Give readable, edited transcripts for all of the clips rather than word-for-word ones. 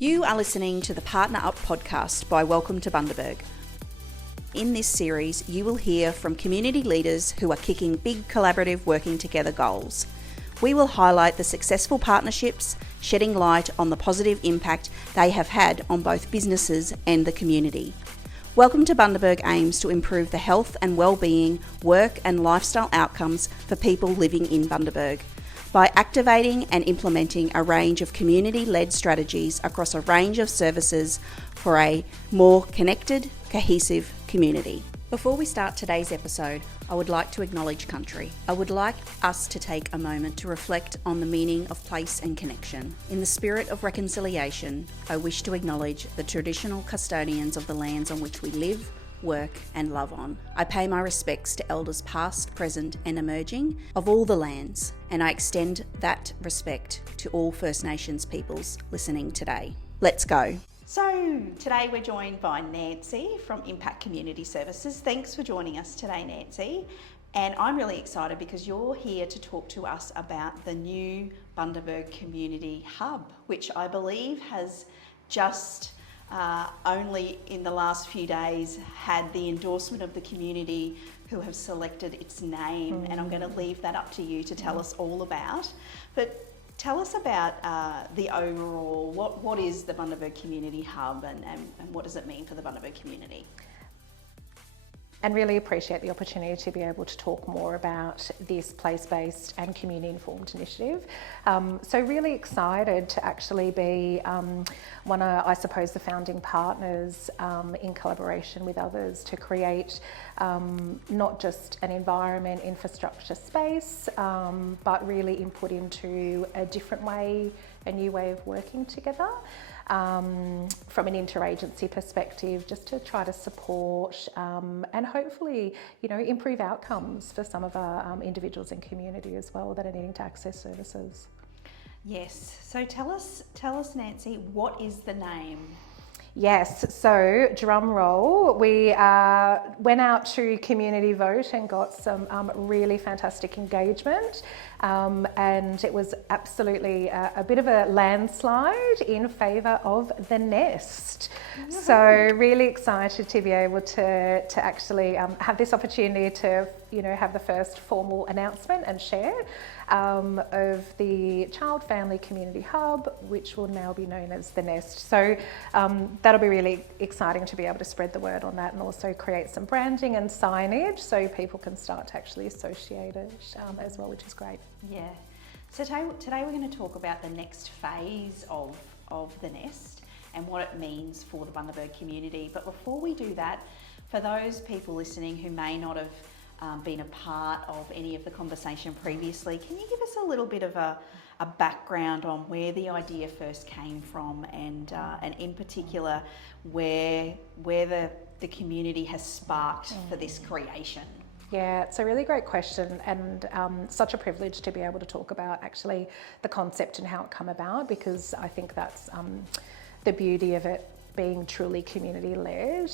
You are listening to the Partner Up podcast by Welcome to Bundaberg. In this series, you will hear from community leaders who are kicking big collaborative working together goals. We will highlight the successful partnerships, shedding light on the positive impact they have had on both businesses and the community. Welcome to Bundaberg aims to improve the health and well-being, work and lifestyle outcomes for people living in Bundaberg by activating and implementing a range of community-led strategies across a range of services for a more connected, cohesive community. Before we start today's episode, I would like to acknowledge country. I would like us to take a moment to reflect on the meaning of place and connection. In the spirit of reconciliation, I wish to acknowledge the traditional custodians of the lands on which we live, work and love on. I pay my respects to elders past, present and emerging of all the lands, and I extend that respect to all First Nations peoples listening today. Let's go. So today we're joined by Nancy from Impact Community Services. Thanks for joining us today, Nancy. And I'm really excited because you're here to talk to us about the new Bundaberg Community Hub, which I believe has just only in the last few days had the endorsement of the community who have selected its name. And I'm going to leave that up to you to tell us all about. But tell us about the overall, what is the Bundaberg Community Hub and what does it mean for the Bundaberg community? And really appreciate the opportunity to be able to talk more about this place-based and community-informed initiative. So really excited to actually be one of, I suppose, the founding partners in collaboration with others to create not just an environment, infrastructure space, but really input into a different way, a new way of working together. From an interagency perspective, just to try to support and hopefully, improve outcomes for some of our individuals in community as well that are needing to access services. Yes. So tell us, Nancy, what is the name? Yes, so drum roll, we went out to community vote and got some really fantastic engagement, and it was absolutely a bit of a landslide in favour of the Nest. So really excited to be able to actually have this opportunity to have the first formal announcement and share of the Child Family Community Hub, which will now be known as the Nest. So that'll be really exciting to be able to spread the word on that and also create some branding and signage so people can start to actually associate it as well, which is great. Yeah. So today we're going to talk about the next phase of the Nest and what it means for the Bundaberg community. But before we do that, for those people listening who may not have been a part of any of the conversation previously, can you give us a little bit of a background on where the idea first came from and in particular where the community has sparked for this creation? Yeah, it's a really great question and such a privilege to be able to talk about actually the concept and how it come about, because I think that's the beauty of it being truly community-led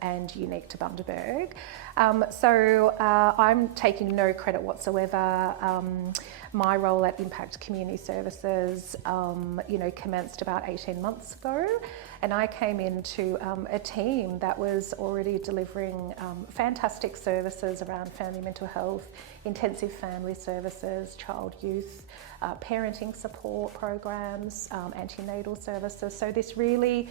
and unique to Bundaberg. So I'm taking no credit whatsoever. My role at Impact Community Services, commenced about 18 months ago, and I came into a team that was already delivering fantastic services around family mental health, intensive family services, child youth, parenting support programs, antenatal services. So this really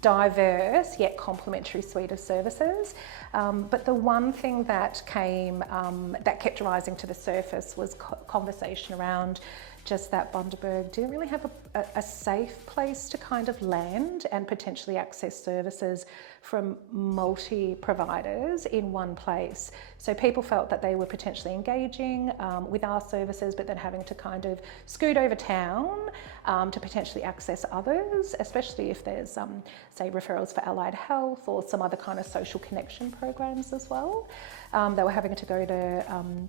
diverse yet complementary suite of services. But the one thing that kept rising to the surface was conversation around just that Bundaberg didn't really have a safe place to kind of land and potentially access services from multi-providers in one place. So people felt that they were potentially engaging with our services, but then having to kind of scoot over town to potentially access others, especially if there's, say, referrals for allied health or some other kind of social connection programs as well. They were having to go to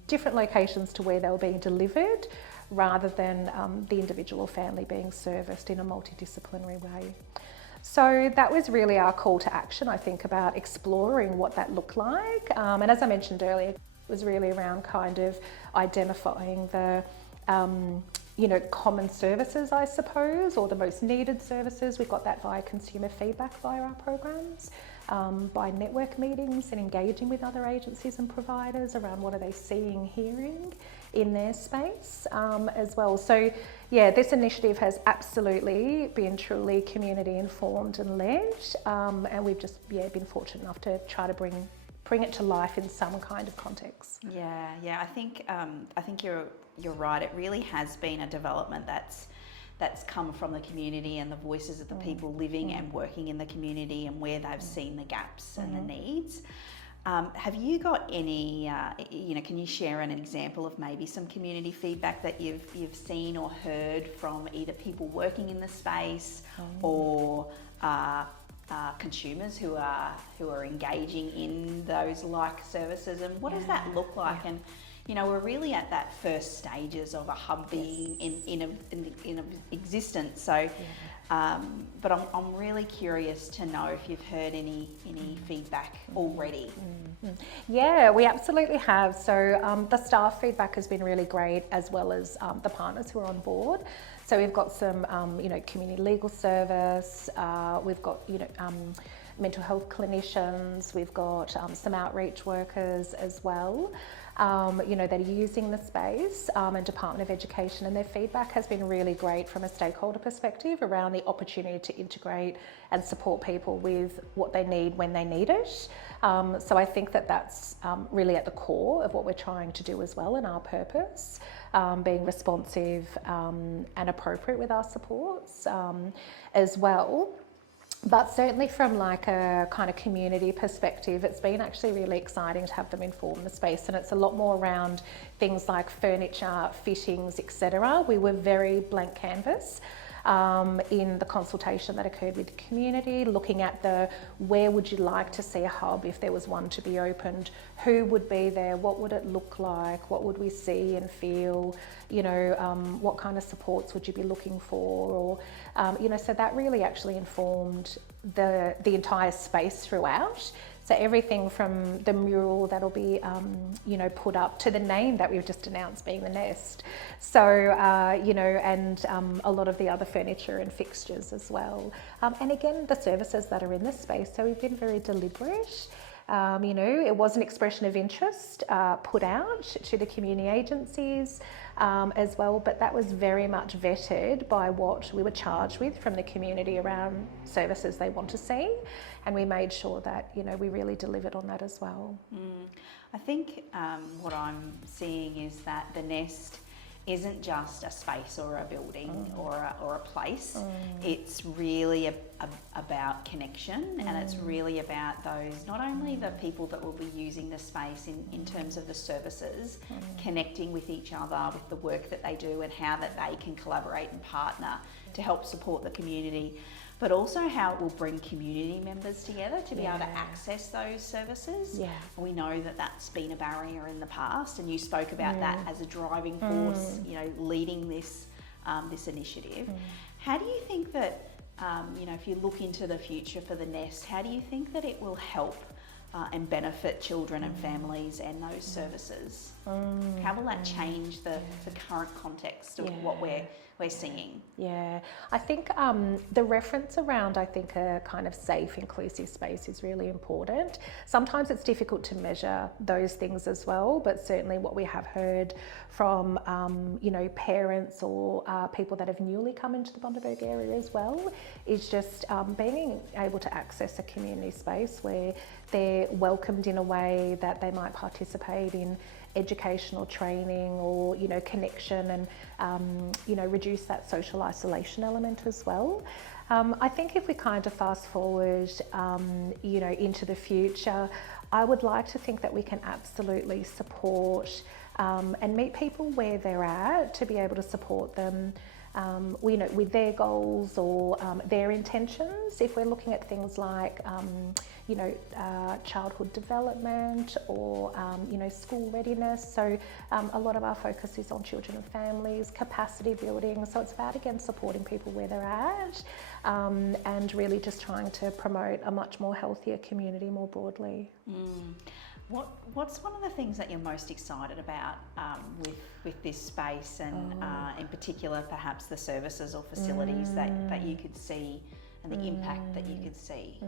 different locations to where they were being delivered, rather than the individual family being serviced in a multidisciplinary way. So that was really our call to action, I think, about exploring what that looked like. And as I mentioned earlier, it was really around kind of identifying the common services, I suppose, or the most needed services. We've got that via consumer feedback via our programs, by network meetings and engaging with other agencies and providers around what are they seeing, hearing in their space as well. So yeah, this initiative has absolutely been truly community informed and led, and we've just been fortunate enough to try to bring it to life in some kind of context. Yeah. I think you're right. It really has been a development that's come from the community and the voices of the people living and working in the community and where they've seen the gaps and the needs. Have you got any, can you share an example of maybe some community feedback that you've seen or heard from either people working in the space or consumers who are engaging in those like services, and what does that look like? And we're really at that first stages of a hub being in existence. So, but I'm really curious to know if you've heard any feedback already. Yeah, we absolutely have. So the staff feedback has been really great, as well as the partners who are on board. So we've got some, community legal service. We've got, mental health clinicians. We've got some outreach workers as well. That are using the space, and Department of Education, and their feedback has been really great from a stakeholder perspective around the opportunity to integrate and support people with what they need when they need it. So I think that's really at the core of what we're trying to do as well in our purpose, being responsive and appropriate with our supports as well. But certainly from like a kind of community perspective, it's been actually really exciting to have them inform the space, and it's a lot more around things like furniture, fittings, etc. We were very blank canvas in the consultation that occurred with the community, looking at where would you like to see a hub if there was one to be opened, who would be there, what would it look like, what would we see and feel, what kind of supports would you be looking for, or so that really actually informed the entire space throughout. So everything from the mural that'll be, put up to the name that we've just announced being the Nest. So, and a lot of the other furniture and fixtures as well. And again, the services that are in this space. So we've been very deliberate. It was an expression of interest put out to the community agencies as well, but that was very much vetted by what we were charged with from the community around services they want to see, and we made sure that we really delivered on that as well. I think what I'm seeing is that the Nest isn't just a space or a building or a place. It's really about connection, and it's really about those, not only the people that will be using the space in terms of the services, connecting with each other, with the work that they do and how that they can collaborate and partner to help support the community, but also how it will bring community members together to be able to access those services. We know that that's been a barrier in the past, and you spoke about that as a driving force, leading this initiative. How do you think that, if you look into the future for the Nest, how do you think that it will help and benefit children and families and those services? How will that change the current context of what we're seeing? Yeah, I think the reference around, I think, a kind of safe, inclusive space is really important. Sometimes it's difficult to measure those things as well, but certainly what we have heard from, parents or people that have newly come into the Bundaberg area as well, is just being able to access a community space where they're welcomed in a way that they might participate in educational training or connection, and reduce that social isolation element as well. I think if we kind of fast forward into the future, I would like to think that we can absolutely support and meet people where they're at, to be able to support them with their goals or their intentions. If we're looking at things like childhood development or school readiness, so a lot of our focus is on children and families, capacity building, so it's about again supporting people where they're at, and really just trying to promote a much more healthier community more broadly. What's one of the things that you're most excited about with this space, and in particular perhaps the services or facilities that you could see and the impact that you could see?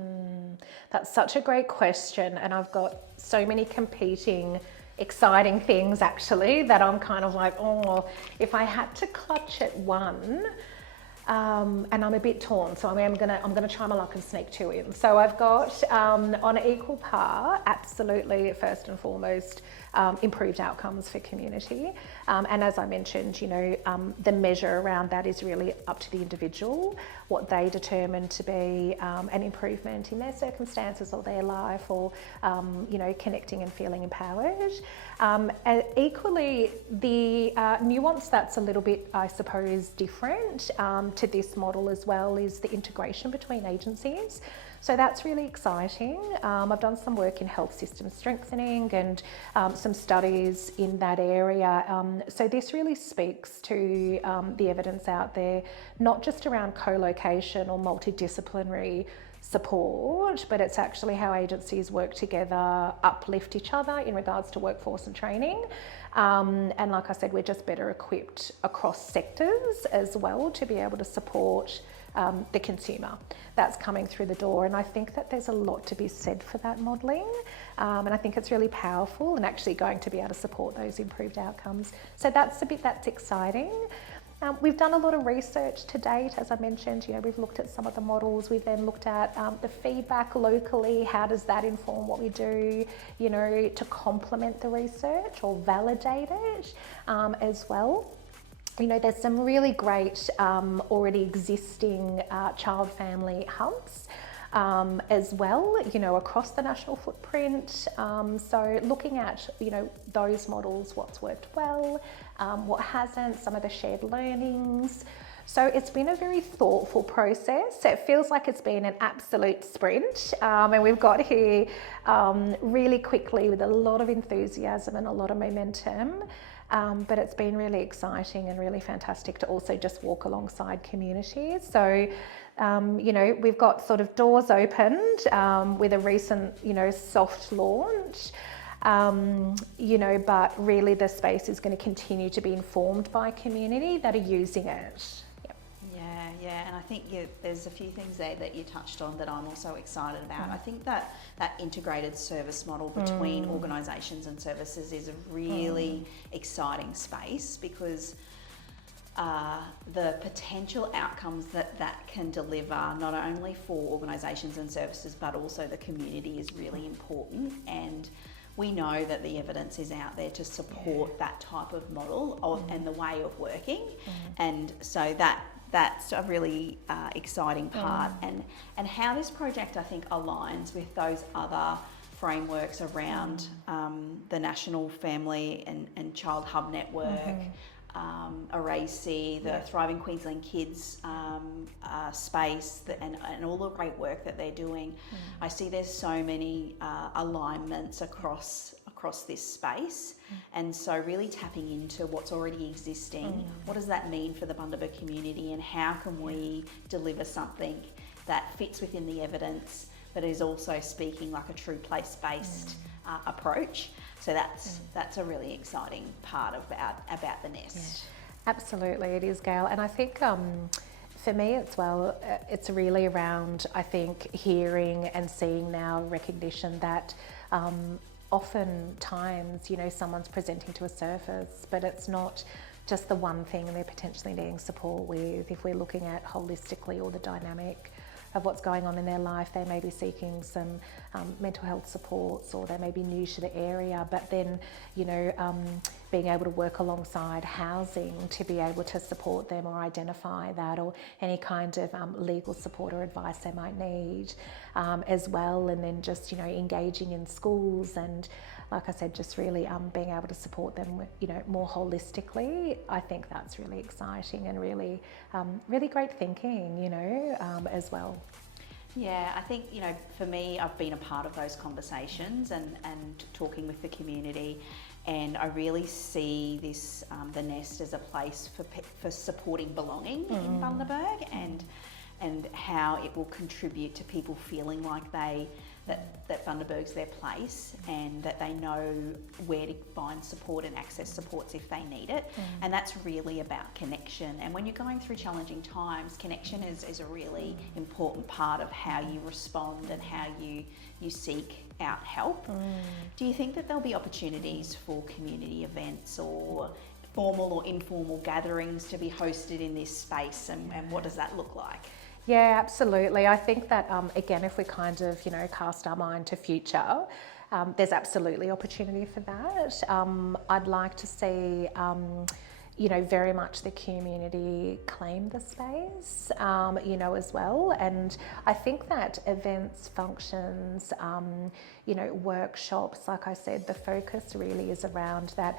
That's such a great question, and I've got so many competing exciting things actually that I'm kind of like, oh, if I had to clutch at one, and I'm a bit torn, so I'm gonna try my luck and sneak two in. So I've got on equal par, absolutely first and foremost, improved outcomes for community, and as I mentioned, the measure around that is really up to the individual, what they determine to be an improvement in their circumstances or their life, or connecting and feeling empowered. And equally, the nuance that's a little bit, I suppose, different to this model as well is the integration between agencies. So that's really exciting. I've done some work in health system strengthening and some studies in that area. So this really speaks to the evidence out there, not just around co-location or multidisciplinary support, but it's actually how agencies work together, uplift each other in regards to workforce and training. And like I said, we're just better equipped across sectors as well to be able to support the consumer that's coming through the door. And I think that there's a lot to be said for that modelling. And I think it's really powerful and actually going to be able to support those improved outcomes. So that's exciting. We've done a lot of research to date, as I mentioned. We've looked at some of the models. We've then looked at the feedback locally. How does that inform what we do, to complement the research or validate it as well. There's some really great already existing child family hubs as well, across the national footprint. So looking at, those models, what's worked well, what hasn't, some of the shared learnings. So it's been a very thoughtful process. It feels like it's been an absolute sprint, and we've got here really quickly with a lot of enthusiasm and a lot of momentum. But it's been really exciting and really fantastic to also just walk alongside communities. So, we've got sort of doors opened with a recent, soft launch, but really the space is going to continue to be informed by community that are using it. Yeah, and I think there's a few things there that you touched on that I'm also excited about. I think that integrated service model between organisations and services is a really exciting space, because the potential outcomes that can deliver not only for organisations and services but also the community is really important, and we know that the evidence is out there to support that type of model and the way of working, and so that's a really exciting part, and how this project, I think, aligns with those other frameworks around the National Family and Child Hub Network, ARACE, the Thriving Queensland Kids space, and all the great work that they're doing. I see there's so many alignments across this space, and so really tapping into what's already existing. What does that mean for the Bundaberg community, and how can we deliver something that fits within the evidence but is also speaking like a true place-based approach? So that's a really exciting part about the nest. Absolutely, it is, Gail. And I think for me as well, it's really around, I think, hearing and seeing now recognition that oftentimes, someone's presenting to a service, but it's not just the one thing and they're potentially needing support with. If we're looking at holistically or the dynamic of what's going on in their life, they may be seeking some mental health supports, or they may be new to the area, but then, being able to work alongside housing to be able to support them or identify that, or any kind of legal support or advice they might need as well. And then just, engaging in schools and, like I said, just really being able to support them, more holistically. I think that's really exciting and really, really great thinking, as well. Yeah, I think, for me, I've been a part of those conversations and talking with the community, and I really see this, the nest, as a place for supporting belonging in Bundaberg, and how it will contribute to people feeling like they that Bundaberg's their place, and that they know where to find support and access supports if they need it. And that's really about connection. And when you're going through challenging times, connection is a really important part of how you respond and how you seek out help. Do you think that there'll be opportunities for community events or formal or informal gatherings to be hosted in this space, and what does that look like? Yeah, absolutely. I think that, again, if we kind of, cast our mind to future, there's absolutely opportunity for that. I'd like to see, very much the community claim the space, as well. And I think that events, functions, workshops, like I said, the focus really is around that,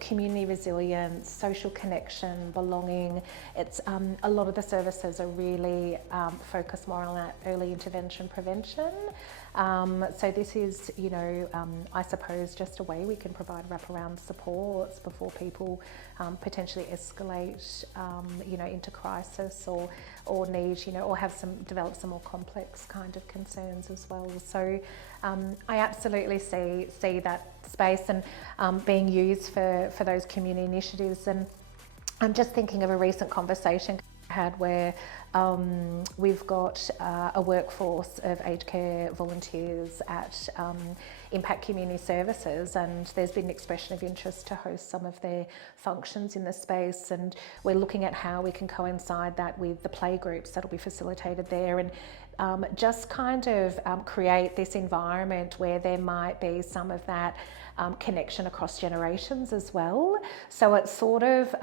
community resilience, social connection, belonging. It's a lot of the services are really focused more on that early intervention prevention. So this is, I suppose, just a way we can provide wraparound supports before people potentially escalate, into crisis or need, or develop some more complex kind of concerns as well. So I absolutely see that space and being used for those community initiatives. And I'm just thinking of a recent conversation I had where we've got a workforce of aged care volunteers at Impact Community Services, and there's been an expression of interest to host some of their functions in the space, and we're looking at how we can coincide that with the play groups that'll be facilitated there, and just kind of create this environment where there might be some of that connection across generations as well. So it's sort of,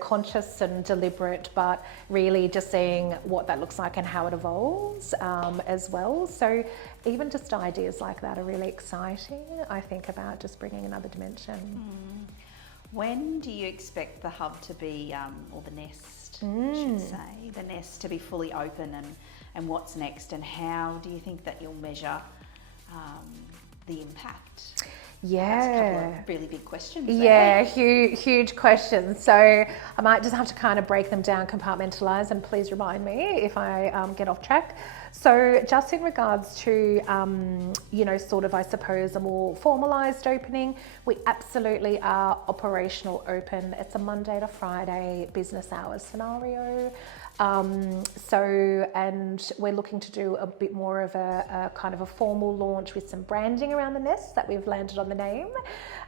conscious and deliberate, but really just seeing what that looks like and how it evolves as well. So even just ideas like that are really exciting, I think, about just bringing another dimension. When do you expect the hub to be, or the nest, I should say, the nest to be fully open, and what's next, and how do you think that you'll measure the impact? Yeah. That's a couple of really big questions there. Yeah, huge questions. So I might just have to kind of break them down, compartmentalise, and please remind me if I get off track. So just in regards to, sort of, I suppose, a more formalised opening, we absolutely are operational open. It's a Monday to Friday business hours scenario. And we're looking to do a bit more of a kind of a formal launch with some branding around the nest that we've landed on the name,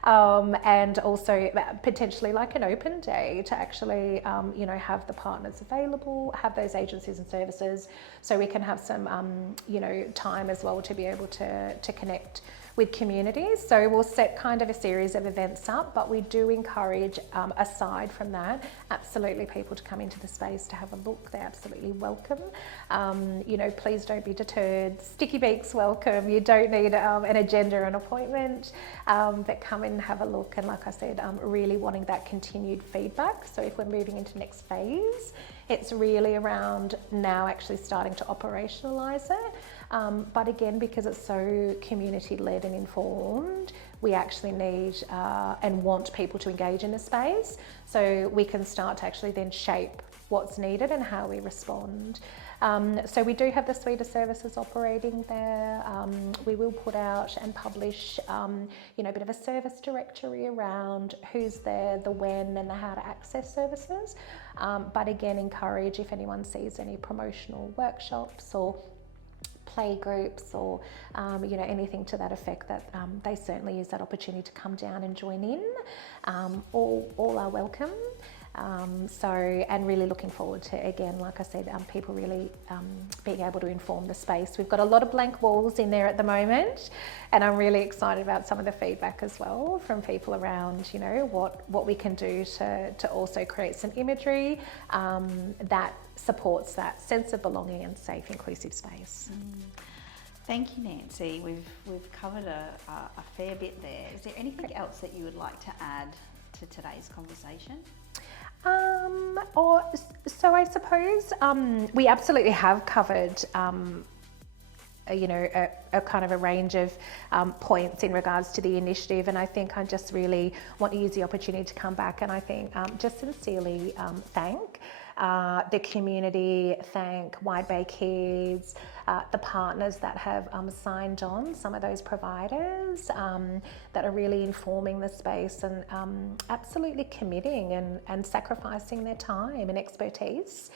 and also potentially like an open day to actually, have the partners available, have those agencies and services, so we can have some, time as well to be able to connect with communities. So we'll set kind of a series of events up, but we do encourage, aside from that, absolutely people to come into the space to have a look. They're absolutely welcome. Please don't be deterred. Sticky beaks welcome. You don't need an agenda or an appointment, but come in and have a look. And like I said, really wanting that continued feedback. So if we're moving into next phase, it's really around now actually starting to operationalise it. But again, because it's so community-led and informed, we actually need and want people to engage in the space, so we can start to actually then shape what's needed and how we respond. So we do have the suite of services operating there. We will put out and publish, a bit of a service directory around who's there, the when and the how to access services. But again, encourage if anyone sees any promotional workshops or play groups or anything to that effect, that they certainly use that opportunity to come down and join in. All are welcome. And really looking forward to, again, like I said, people really being able to inform the space. We've got a lot of blank walls in there at the moment, and I'm really excited about some of the feedback as well from people around, what we can do to also create some imagery that supports that sense of belonging and safe, inclusive space. Thank you, Nancy. We've covered a fair bit there. Is there anything else that you would like to add to today's conversation? So I suppose we absolutely have covered a kind of a range of points in regards to the initiative, and I think I just really want to use the opportunity to come back and I think just sincerely thank the community, thank Wide Bay Kids, the partners that have signed on, some of those providers that are really informing the space and absolutely committing and sacrificing their time and expertise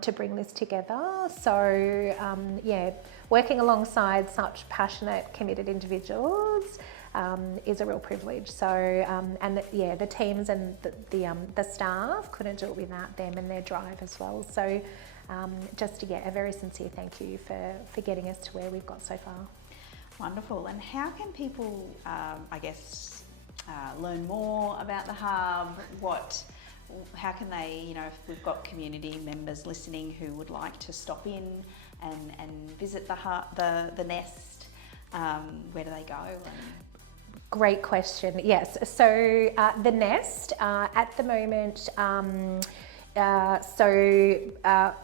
to bring this together. So yeah, working alongside such passionate, committed individuals is a real privilege. So and the teams and the staff couldn't do it without them and their drive as well. So just to get a very sincere thank you for getting us to where we've got so far. Wonderful. And how can people, learn more about the hub? How can they, if we've got community members listening who would like to stop in and visit the hub, the nest, where do they go? Great question. Yes. So the nest at the moment.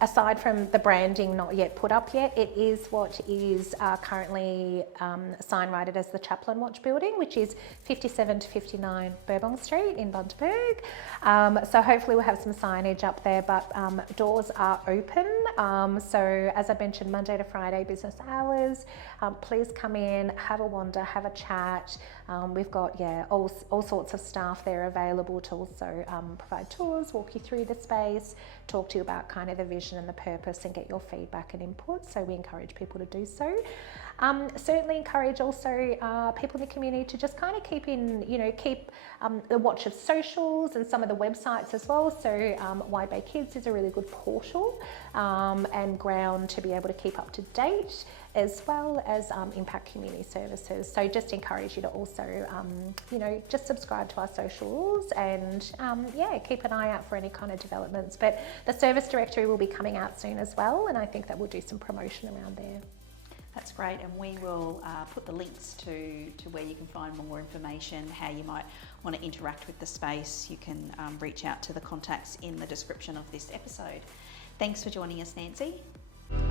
Aside from the branding not yet put up yet, it is what is currently signrated as the Chaplain Watch building, which is 57 to 59 Bourbon Street in Bundaberg. So hopefully we'll have some signage up there, but doors are open. So as I mentioned, Monday to Friday business hours. Please come in, have a wander, have a chat. We've got all sorts of staff there available to also provide tours, walk you through the space, talk to you about kind of the vision and the purpose and get your feedback and input. So we encourage people to do so. Certainly encourage also people in the community to just kind of keep the watch of socials and some of the websites as well. So Wide Bay Kids is a really good portal and ground to be able to keep up to date, as well as Impact Community Services. So just encourage you to also, just subscribe to our socials and keep an eye out for any kind of developments. But the service directory will be coming out soon as well, and I think that we'll do some promotion around there. That's great, and we will put the links to where you can find more information, how you might want to interact with the space. You can reach out to the contacts in the description of this episode. Thanks for joining us, Nancy.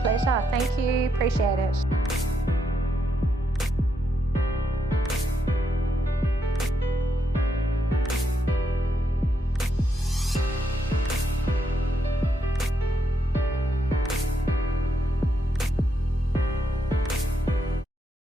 Pleasure. Thank you. Appreciate it.